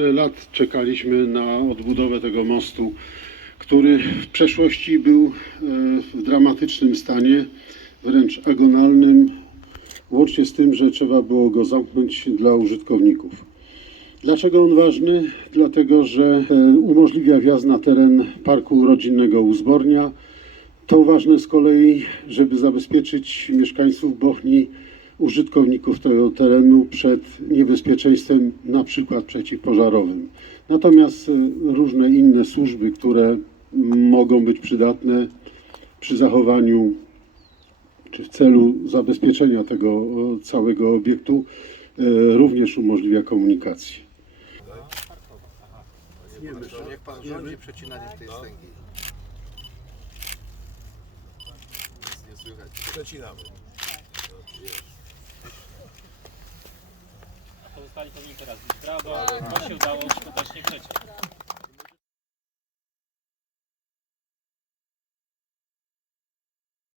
lat czekaliśmy na odbudowę tego mostu, który w przeszłości był e, w dramatycznym stanie, wręcz agonalnym, łącznie z tym, że trzeba było go zamknąć dla użytkowników. Dlaczego on ważny? Dlatego, że e, umożliwia wjazd na teren Parku Rodzinnego Uzbornia. To ważne z kolei, żeby zabezpieczyć mieszkańców Bochni, użytkowników tego terenu przed niebezpieczeństwem, na przykład przeciwpożarowym. Natomiast e, różne inne służby, które mogą być przydatne przy zachowaniu czy w celu zabezpieczenia tego całego obiektu, e, również umożliwia komunikację. Niech pan rządzi przecinaniem tej słychać. Przecinamy. Pozostali powinni teraz bić brawo, to się udało.